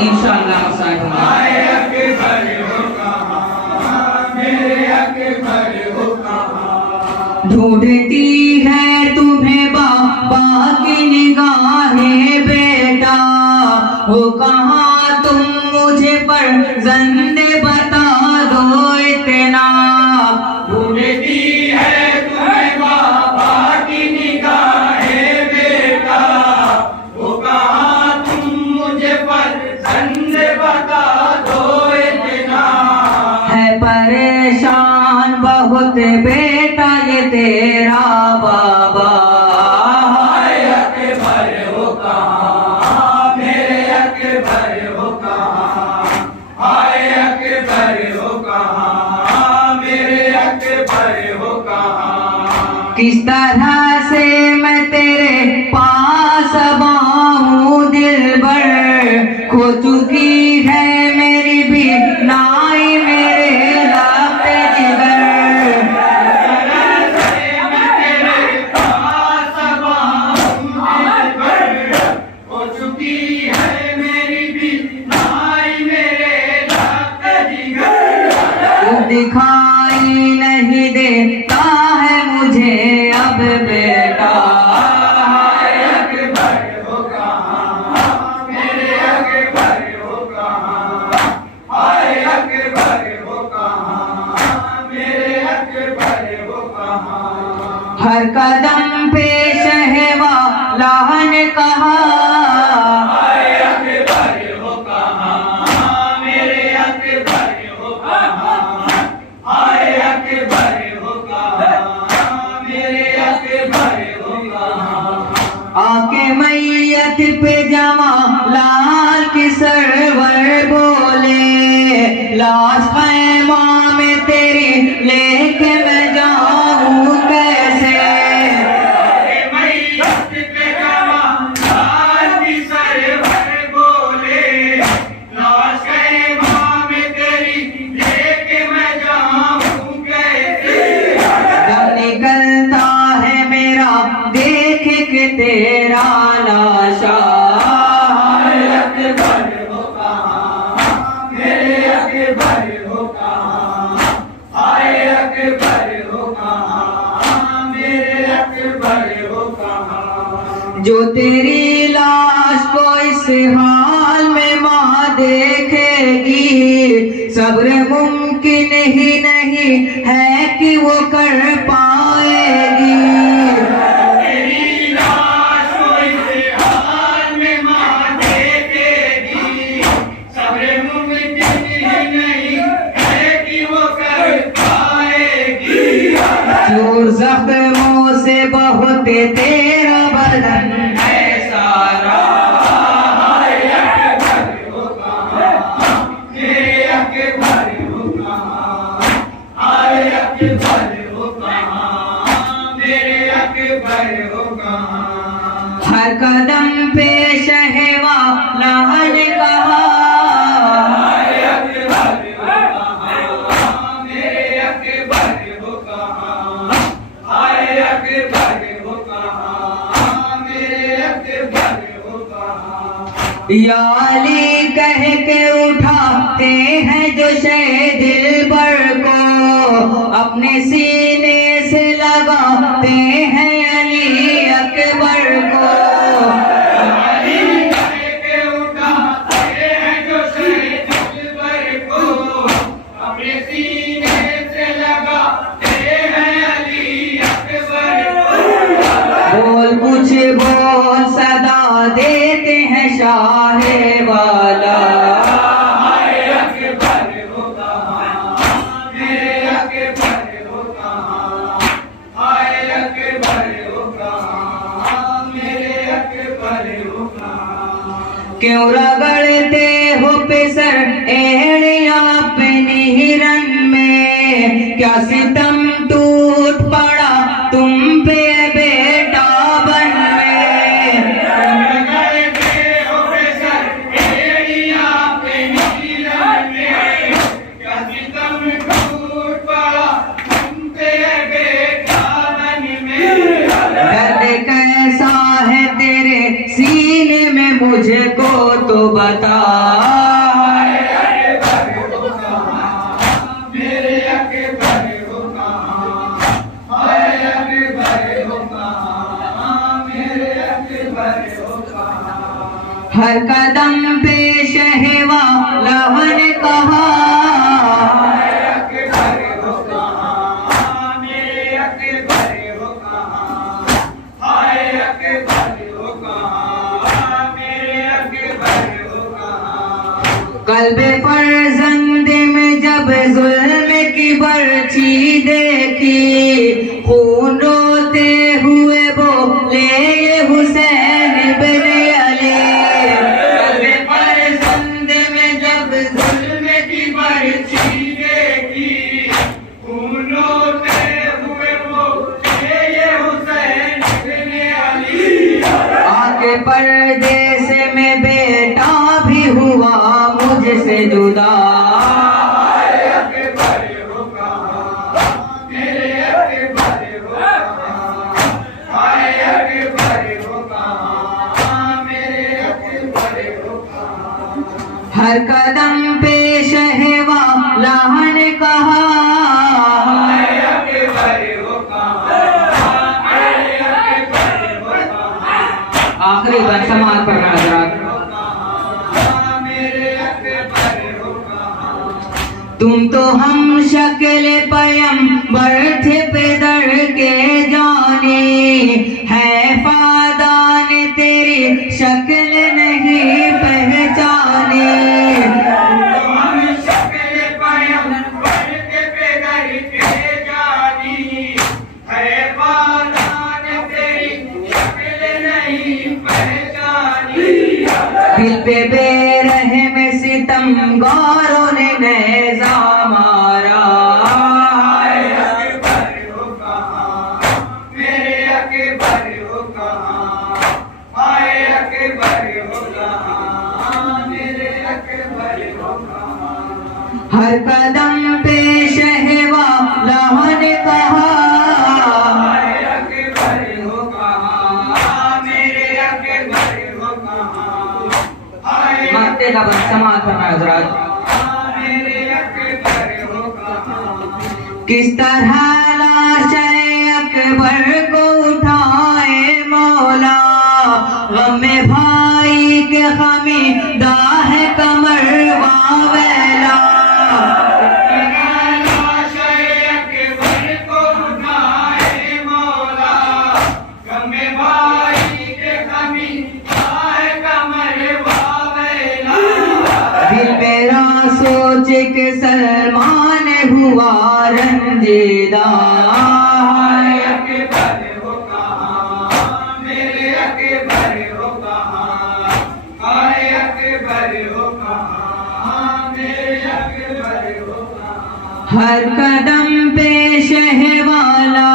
इंशाअल्लाह मसाइल होंगे। ढूंढती है तुम्हें बाबा की निगाहें बेटा, हो कहाँ तुम मुझे फर्जंद बता दो इतना। ढूंढती है तुम्हें बाबा की निगाहें बेटा, हो कहाँ तुम मुझे फर्जंद बता दो इतना। है परेशान बहुत बेटा ये तेरा बाबा, हाय अकबर हो कहाँ मेरे अकबर हो कहाँ, हाय अकबर हो कहाँ मेरे अकबर हो कहाँ। किस तरह से मैं तेरे पास अब आऊं दिलबर, खो चुकी है मेरी बीनाई मेरे लापे जिगर। हो चुकी है मेरी बीनाई मेरे लापे जिगर। तू दिखाई नहीं देता है मुझे अब बेटा, हाय अकबर हो कहाँ मेरे अकबर हो कहाँ, हाय अकबर हो कहाँ मेरे अकबर हो कहाँ। हर कदम पे शहवाला ने कहा, हाय अकबर हो कहाँ मेरे अकबर हो कहाँ, हाय अकबर हो कहाँ मेरे अकबर हो कहाँ। आके मैयत पे जमा लाल की सरवर बोले, लाश खैमा में तेरी लेके मैं जाऊं कैसे। मैयत पे जमा लाल की सरवर बोले, लाश खैमा में तेरी लेके मैं जाऊं कैसे। दम निकलता है मेरा देख के तेरा लाशा, हाय अकबर हो कहाँ मेरे अकबर हो कहाँ, हाय अकबर हो कहाँ मेरे अकबर हो कहाँ। जो तेरी लाश को इस हाल में माँ देखेगी, सब्र मुमकिन ही नहीं है कि वो कर पाएगी। तेरी लाश को इस हाल में माँ देखेगी, सब्र मुमकिन ही नहीं है कि वो कर पाएगी। जो जख्मों से बहुत तेरा बदन है सारा, हाय अकबर हो कहाँ मेरे अकबर हो कहाँ, हाय अकबर हो कहाँ मेरे अकबर हो कहाँ। हर कदम पे शहवाला ने कहा, हाय अकबर हो कहाँ मेरे अकबर हो कहाँ, हाय अकबर हो कहाँ मेरे अकबर हो कहाँ। या अली कह के उठाते हैं जो शह दिलबर को, अपने सीने से लगाते हैं अली अकबर को। अली कह के उठाते हैं जो शहीद दिलबर को, अपने सीने से लगाते हैं अली अकबर को। बोल कुछ बोल सदा देते हैं शाहे वाला, हाय अकबर हो कहाँ मेरे अकबर हो कहाँ, हाय अकबर हो कहाँ मेरे अकबर हो कहाँ। क्यों रगड़ते हो पिसर एड़ियां अपनी हिरन में, क्या सितम टूट पड़ा तुम पे बेटा बन में। रगड़ते हो बेसर एड़ियां अपनी हिरन में, क्या सितम टूट पड़ा तुम पे बेटा बन में। दर्द कैसा है तेरे सीने में मुझे को तो बता। हाय अकबर हो कहाँ, मेरे अकबर हो कहाँ, हाय अकबर हो कहाँ, मेरे अकबर हो कहाँ। हर कदम पे शहवाला ने कहा, हाय अकबर हो कहाँ, मेरे अकबर हो कहाँ, हाय अकबर हो कहाँ, मेरे अकबर हो कहाँ। कल्बे फर्जंद में जब जुल्म की बर्छी देखी, खून रोते हुए बोले ये हुसैन बिन अली। कल्बे फर्जंद में जब जुल्म की बर्छी देखी, खून रोते हुए बोले ये हुसैन बिन अली। आके परदेस में बेटा भी हुआ मुझसे जुदा। हाय अकबर हो कहाँ, मेरे अकबर हो कहाँ, हाय अकबर हो कहाँ, मेरे अकबर हो कहाँ। हर कदम पे शहवाला ने कहा, हाय अकबर हो कहाँ, मेरे अकबर हो कहाँ, आखिरी बार समाज पर हजरात। मेरे अकबर हो कहाँ। तुम तो हम शक्ल पैगंबर थे पेदर के जाने, है फादान तेरी शक्ल नहीं पहचाने। तो हम शक्ल पैगंबर के पेदर के जानी, है फादान तेरी शक्ल नहीं पहचानी। दिल पे बेरहम सितमगारों ने नेज़ा मारा। हाय अकबर हो कहाँ, मेरे अकबर हो कहाँ, हाय अकबर हो कहाँ, मेरे अकबर हो कहाँ। हर कदम पे शहवाला ने कहा, हाय अकबर हो कहाँ, मेरे अकबर हो कहाँ, हाय मत्ते का बस समाज पर हजरात। मेरे अकबर हो कहाँ। किस तरह लाशे अकबर को उठाए मौला, गम में भाई के खमीदा है कमर वावेला। लाशे अकबर को उठाए मौला, गम में भाई के खमीदा है कमर वावेला। दिल मेरा सोच के सलमान हुआ रंजीदा। हाय अकबर हो कहाँ, मेरे अकबर हो कहाँ, हाय अकबर हो कहाँ, मेरे अकबर हो कहाँ। हर कदम पे शहवाला